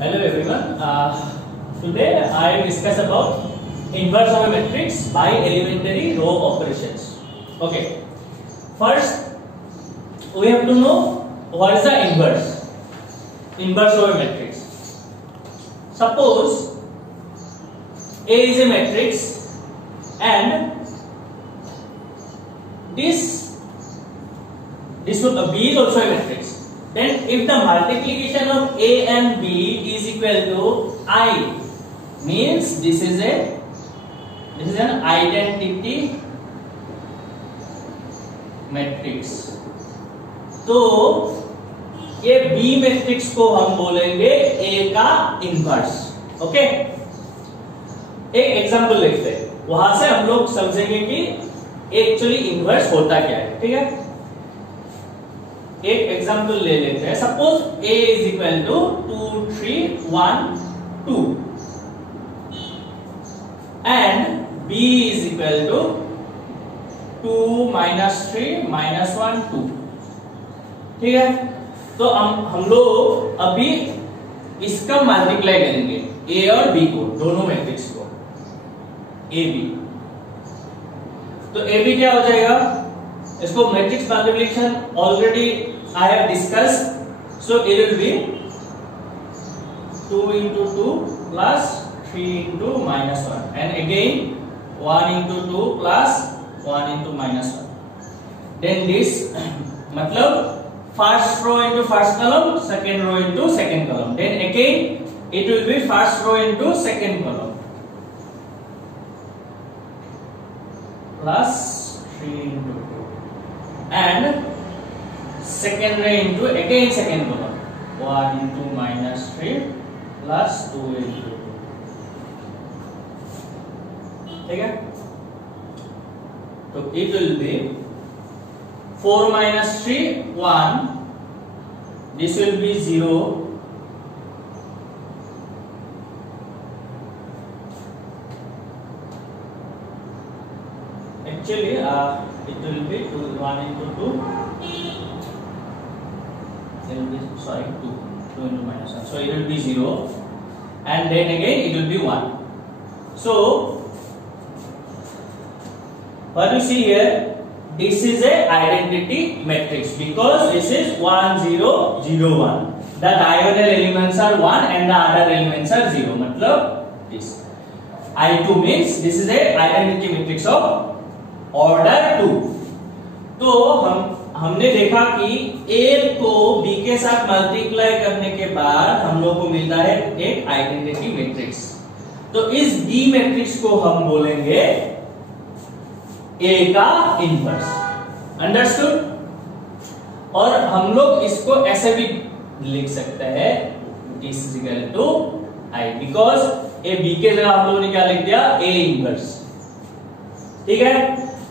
Hello everyone. Today I discuss about inverse of a matrix by elementary row operations. Okay. First, we have to know what is the inverse. Inverse of a matrix. Suppose A is a matrix and this would B is also a matrix. Then if the multiplication of A and B is equal to I, means this is an identity matrix. तो ये B matrix को हम बोलेंगे A का inverse. Okay, एक example देखते हैं, वहां से हम लोग समझेंगे कि एक्चुअली इनवर्स होता क्या है. ठीक है, एक एग्जांपल ले लेते हैं. Suppose A is equal to 2 3 1 2 and B is equal to 2 -3 -1 2. ठीक है, तो हम लोग अभी इसका मल्टीप्लाई करेंगे A और B को, दोनों मैट्रिक्स को, AB. तो AB क्या हो जाएगा? इसको matrix multiplication already I have discussed, so it will be 2 into 2 plus 3 into -1 and again 1 into 2 plus 1 into -1. Then this मतलब first row into first column, second row into second column. Then again it will be first row into second column plus 3 into 2 and second row into again second column 1 into -3 plus 2 into 2. ठीक है, तो it will be 4 -3 1. This will be 0. Actually it will be 1 into 2. It will be 2 into -1. So it will be 0 and then again it will be 1. So what you see here, this is a identity matrix because this is 1 0 0 1. The diagonal elements are 1 and the other elements are 0. मतलब this I2 means this is a identity matrix of order 2. तो हमने देखा कि A को B के साथ multiply करने के बाद हम लोग को मिलता है एक आइडेंटिटी मैट्रिक्स. तो इस B मैट्रिक्स को हम बोलेंगे A का इनवर्स. अंडरस्टूड? और हम लोग इसको ऐसे भी लिख सकते हैं this is equal to I, because A B के जगह हम लोगों ने क्या लिख दिया? A inverse. ठीक है,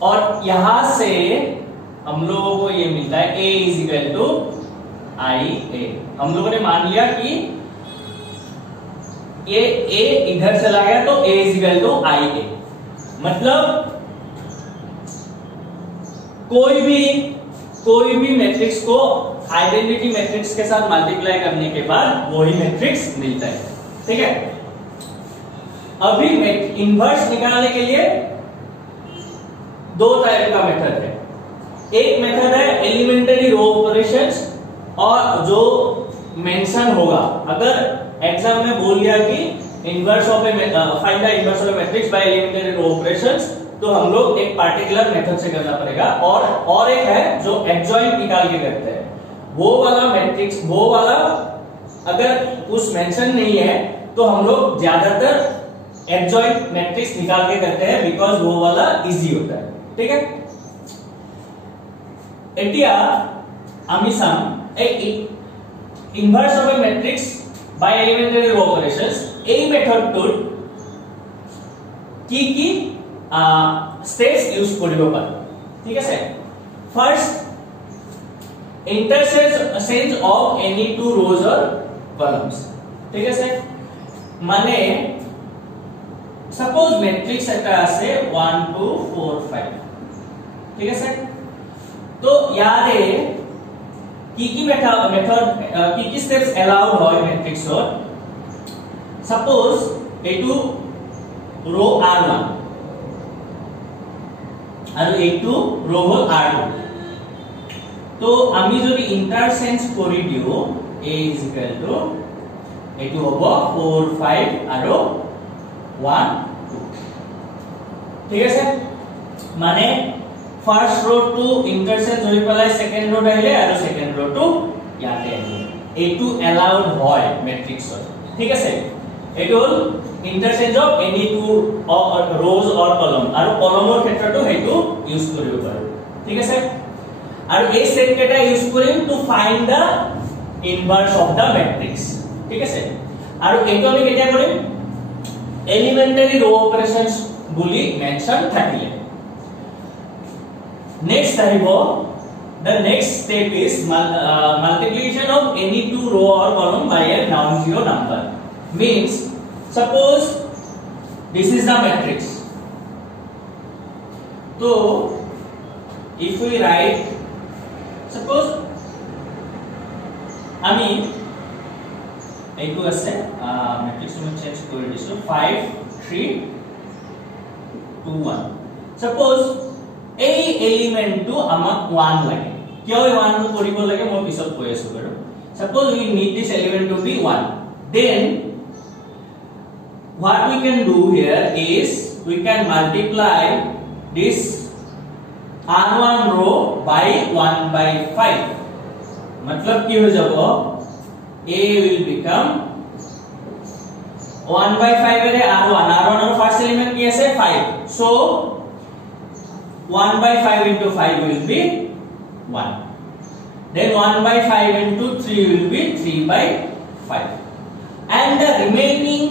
और यहां से हम लोगों को ये मिलता है A is equal to IA. हम लोगों ने मान लिया कि ये A इधर चला गया तो A is equal to IA. मतलब कोई भी मैट्रिक्स को आइडेंटिटी मैट्रिक्स के साथ मल्टीप्लाई करने के बाद वही मैट्रिक्स मिलता है. ठीक है, अभी इनवर्स निकालने के लिए दो टाइप का मेथड है. एक मेथड है एलिमेंटरी रो ऑपरेशंस, और जो मेंशन होगा अगर एग्जाम में बोल दिया कि inverse of find the inverse of a matrix by elementary row operations, तो हम लोग एक पार्टिकुलर मेथड से करना पड़ेगा. और एक है जो एडजॉइंट निकाल के करते हैं. वो वाला मैट्रिक्स, वो वाला अगर उस मेंशन नहीं है तो हम लोग ज्यादातर एडजॉइंट मैट्रिक्स निकाल के करते हैं बिकॉज वो वाला इजी होता है. ठीक है, এতিয়া আমি চাম inverse of a matrix by elementary row operations. এই মেথডটোত কি কি স্টেপস ইউজ কৰিব পাৰি. ঠিক আছে, first interchange of any two rows or columns. ঠিক আছে, মানে সাপোজ ম্যাট্রিক্স এটা আছে 1 2 4 5. ঠিক আছে, तो याद है কি কি মেথড কি কি স্টেপস এলাউড হয় ম্যাট্রিক্সত suppose এইটো रो r1 আৰু এইটো रो হল r2 তো আমি যদি ইন্টারচেঞ্জ কৰি দিও a is equal to এইটো হ'ব 4 5 আৰু 1 2 ঠিক আছে মানে ফার্স্ট रो টু ইন্টারচেঞ্জ হৈ পেলাই সেকেন্ড रो আহিলে আৰু সেকেন্ড रो টু ইয়াতে আহিলে এইটো এলাউড হয় ম্যাট্ৰিক্সত ঠিক আছে এইটো হল interchange of any two rows or column আৰু কলমৰ ক্ষেত্ৰটো হেতু ইউজ কৰিব পাৰো ঠিক আছে আৰু এই স্টেপ কেটা ইউজ কৰিম to find the inverse of the matrix ঠিক আছে আৰু এইটো আমি কেতিয়া কৰিম এলিমেন্টারি रो অপাৰেশনস বুলি মেনশন থাকিলে next আহিব the next step is multiplication of any two row or column by a non-zero number means suppose this is the matrix so if we write suppose আমি এইটো আছে matrix আমি change কৰি দিছো 5 3 2 1 suppose এই element two আমাক 1 লাগে কিয় এই 1 টো কৰিব লাগে মই পিছত কৈ আছো বাৰু suppose we need this element to be 1 then what we can do here is we can multiply this r1 row by 1 by 5 मतलब কি হৈ যাব a will become 1 by 5 এর r1 এর ফার্স্ট এলিমেন্ট কি আছে 5 so 1 by 5 into 5 will be 1 then 1 by 5 into 3 will be 3 by 5 and the remaining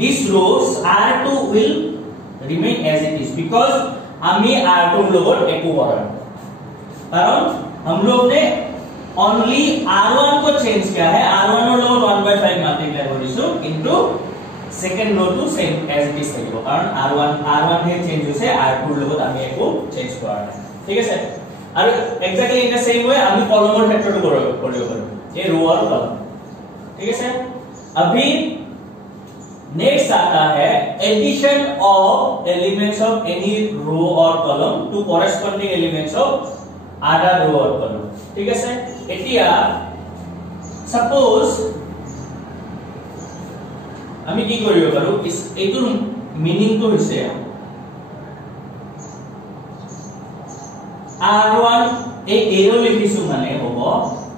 these rows r2 will remain as it is because আমি r2 লগত একো কৰা কারণ हम लोग ने only r1 को चेंज किया है r1 और लोग 1 by 5 मल्टीप्लाई কৰিছো কিন্তু second row too same as it is থাকিব কাৰণ r1 হে চেঞ্জ হৈছে r2 লগত আমি একো চেঞ্জ কৰা নাই ঠিক আছে আৰু exactly in the same way আমি কলমৰ ক্ষেত্ৰটো কৰিব পাৰো এই रो और कॉलम ठीक है अभी नेक्स्ट आता है addition of elements of any row और column to corresponding elements of other row और कॉलम ठीक है এতিয়া सपोज আমি কি কৰিব পাৰো এইটো মিনিং তো হৈছে r1 এই এও লিখিছো মানে হ'ব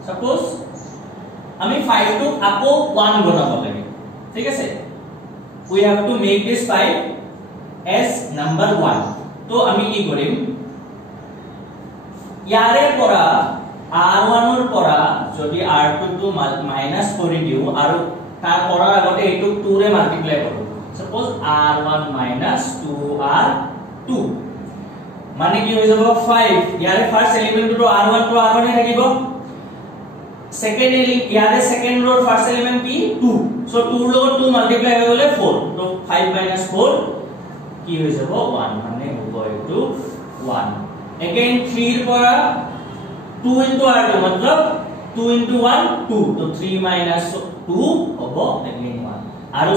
सपोज আমি 5 টো আকৌ 1 বনাব লাগে ঠিক আছে we have to make this 5 as number 1 তো আমি কি কৰিম ইয়াৰে পৰা r1 ৰ পৰা যদি r2 টো মাইনাস কৰি দিও আৰু তার পড়ার আগতে এইটো 2 রে মাল্টিপ্লাই করব सपोज r1 2r2 মানে কি হৈ যাব 5 ইয়াৰে ফার্স্ট এলিমেন্ট তো r1 তো r1 এ থাকিব সেকেন্ড এলিমেন্ট ইয়াৰে সেকেন্ড রোর ফার্স্ট এলিমেন্ট কি 2 সো 2 লগত 2 মাল্টিপ্লাই হৈ গলে 4 তো 5 - 4 কি হৈ যাব 1 মানে হ'ব এইটো 1 अगेन 3 ৰ পৰা 2 * r2 मतलब 2 * 1 2 तो 3 - 2 হবো अगेन 1 আৰু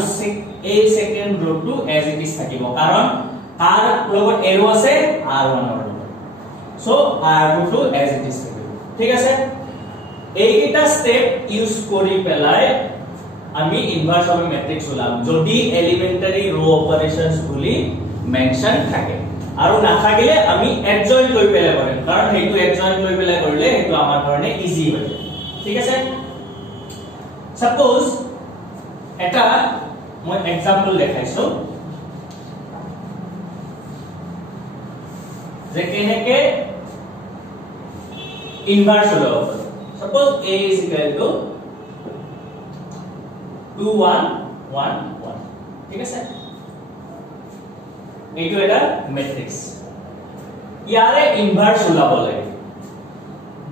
এই second row too as it is থাকিব কাৰণ r লগত এৰো আছে r1 ৰ লগত so r2 too as it is থাকিব ঠিক আছে এইটা স্টেপ ইউজ কৰি পেলাই আমি ইনভার্স অফ ম্যাট্রিক্স ওলাম যদি এলিমেন্টারি रो অপারেশনস বুলি মেনশন থাকে আৰু নাথাকিলে আমি এডজয়েন্ট লৈ পেলাই কৰিম কাৰণ হেতু এডজয়েন্ট লৈ পেলাই কৰিলে হেতু আমাৰ কাৰণে ইজি হৈ যায় ঠিক আছে सपोज এটা মই एग्जांपल দেখাইছো যে কেনেকে ইনভার্স হলো suppose a is equal to 2 1 1 1 ঠিক আছে এইটো এটা ম্যাট্রিক্স ইয়াৰে ইনভার্স ওলাব লাগে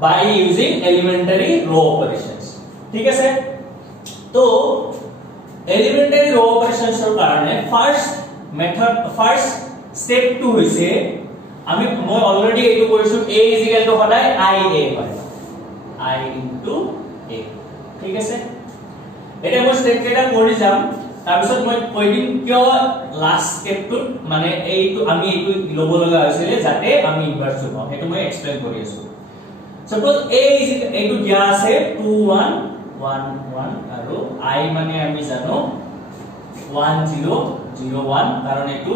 by using elementary row operations ঠিক আছে तो एलिमेंटरी रो ऑपरेशंस ৰ কাৰণে ফার্স্ট স্টেপ 2 হৈছে আমি মই অলৰেডি এইটো কৰিছো a = সদায় i a হয় i * a ঠিক আছে এটা মই স্টেপ কেটা কৰি যাম তাৰপিছত মই কৈ দিম কিয় লাষ্ট স্টেপটো মানে এইটো আমি এইটো লব লগা হৈছিল যাতে আমি ইনভার্স পাওঁ সেইটো মই এক্সপ্লেইন কৰি আছো সপোজ a এইটো দিয়া আছে 2 1 1 1 আৰু i মানে আমি জানো 1 0 0 1 কাৰণ এইটো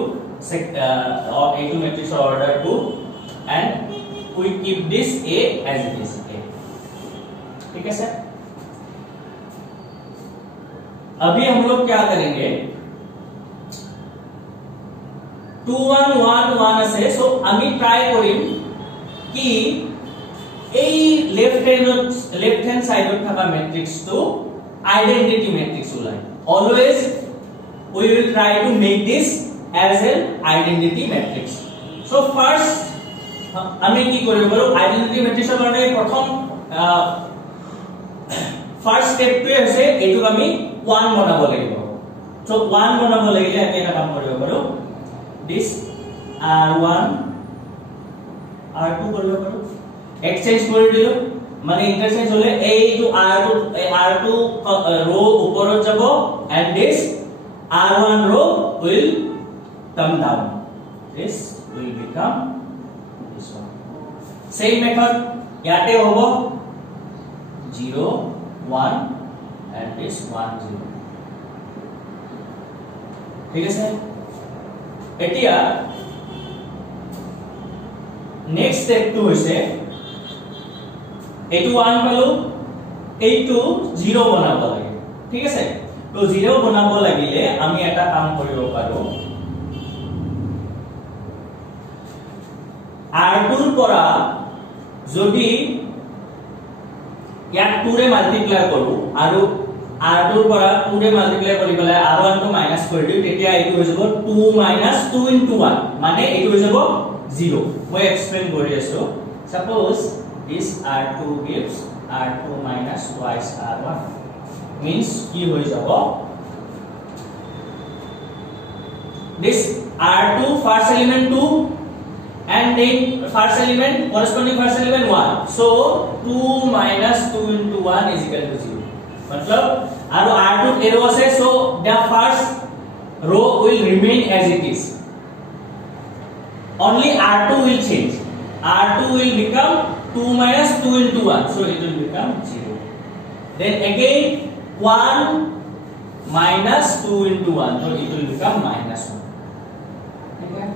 এইটো matrix order 2 and we keep this a as it is a ठीक है सर अभी हम लोग क्या करेंगे 2 1 1 1 আছে সো আমি ট্রাই কৰিম কি এই লেফট হ্যান্ড সাইডত থাকা ম্যাট্রিক্স তো আইডেন্টিটি ম্যাট্রিক্স ওলাই always we will try to make this as an identity matrix so first আমি কি কৰিব পাৰো আইডেন্টিটি ম্যাট্ৰিক্সৰ কাৰণে প্ৰথম ফার্স্ট স্টেপটো আছে এইটো আমি 1 বনাব লাগিব সো 1 বনাব লাগিলে আমি এটা কাম কৰিব পাৰো this r1 r2 কৰিব পাৰো এক্সচেঞ্জ কৰি দিলো মানে ইন্টারচেঞ্জ হলে এইটো r2 রো উপৰত যাব and this r1 row will come down this will become this one same method ইয়াতে হ'ব 0 1 and this 1 0 ঠিক আছে এতিয়া নেক্সট স্টেপটো হৈছে এইটো 1 পালো এইটো 0 বনাব লাগে ঠিক আছে তো 0 বনাব লাগিলে আমি এটা কাম কৰিব পাৰো r2 ৰ পৰা যদি ইয়াক 2 ৰে মাল্টিপ্লাই কৰো আৰু r2 ৰ পৰা 2 ৰে মাল্টিপ্লাই কৰি পেলাই r1 টো মাইনাস কৰি দিও তেতিয়া এইটো হৈ যাব 2 - 2 * 1 মানে এইটো হৈ যাব 0 মই এক্সপ্লেইন কৰি আছো suppose this r2 gives r2 minus twice r1 means কি হৈ যাব this r2 first element 2 and then first element corresponding first element 1 so 2 minus 2 into 1 is equal to 0 मतलब और r2 arrow আছে so the first row will remain as it is only r2 will change r2 will become 2 minus 2 into 1 so it will become 0 then again 1 minus 2 into 1 so it will become minus 1 okay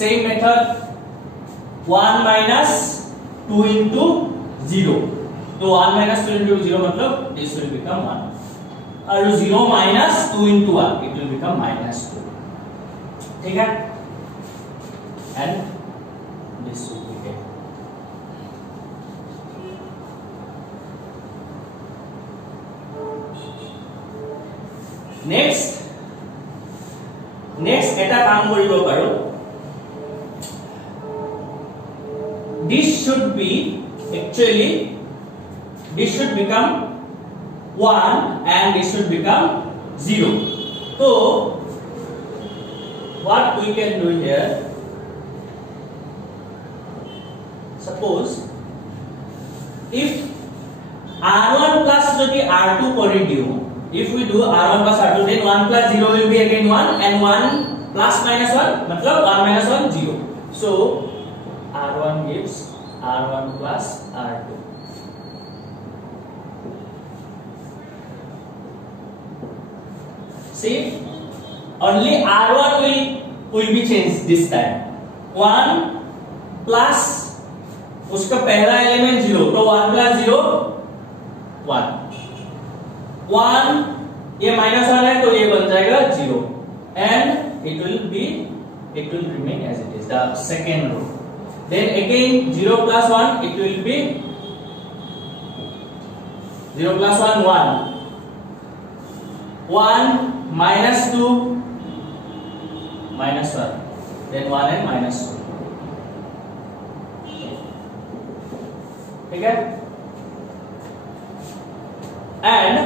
same method 1 minus 2 into 0 so 1 minus 2 into 0 मतलब this will become 1 और 0 minus 2 into 1 it will become minus 2 ठीक है and this will be there next এটা কাম কৰিব পাৰো this should be actually this should become 1 and this should become 0 so what we can do here suppose if r1 plus jodi r2 kori diu if we do r1 plus r2 then 1 plus 0 will be again 1 and 1 plus minus 1 matlab 1 minus 1 0 so r1 gives r1 plus r2 see only r1 will be changed this time 1 plus उसका पहला element 0 तो 1 plus 0 1 ये minus 1 है तो ये बन जाएगा 0 and it will remain as it is the second row then again 0 plus 1 it will be 0 plus 1 1 minus 2 minus 1 then 1 and minus 2 ठीक है and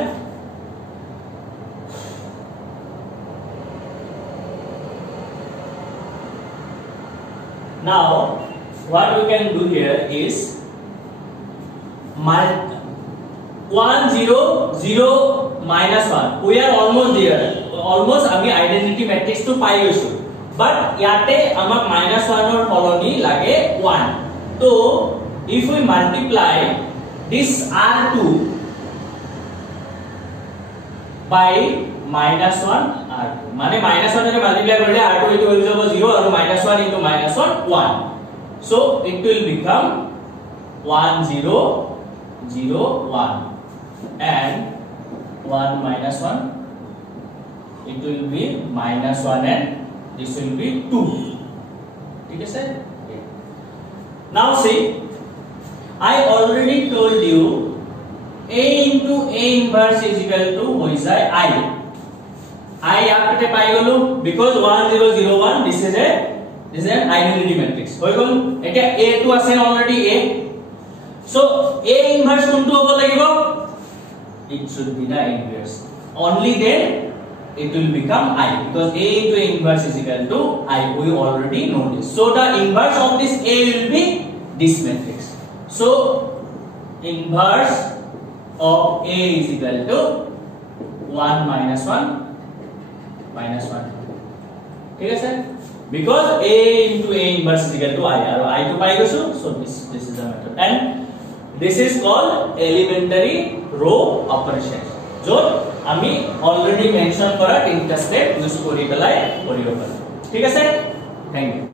now what we can do here is 1 0 0 -1 we are almost there, almost আমি identity matrix তো পাই গৈছো, but ইয়াতে আমাক -1 or সলনি লাগে 1. তো if we multiply this R2 by -1 R2 মানে -1 रे multiply करले R2 into will be 0 और -1 into -1 1, so it will become 1 0 0 1 and 1 minus 1, it will be -1 and this will be 2. ठीक है sir? Now see, I already told you A into A inverse is equal to होई जाय I. I यहाँ पे पाई गलो because 1 0 0 1 this is an identity matrix. होई गल এতিয়া A to আছে already A, so A inverse কোনটো হ'ব লাগিব? It should be the inverse. Only then it will become I, because A into A inverse is equal to I. We already know this. So the inverse of this A will be this matrix. So inverse of A is equal to 1 minus 1 minus 1. ठीक है sir? Because A into A inverse is equal to I, और I to pi goes, so this is the method, and this is called elementary row operation. जो আমি already mention करा interstate use करी पेলাই करियो पारो. ठीक है सर? Thank you.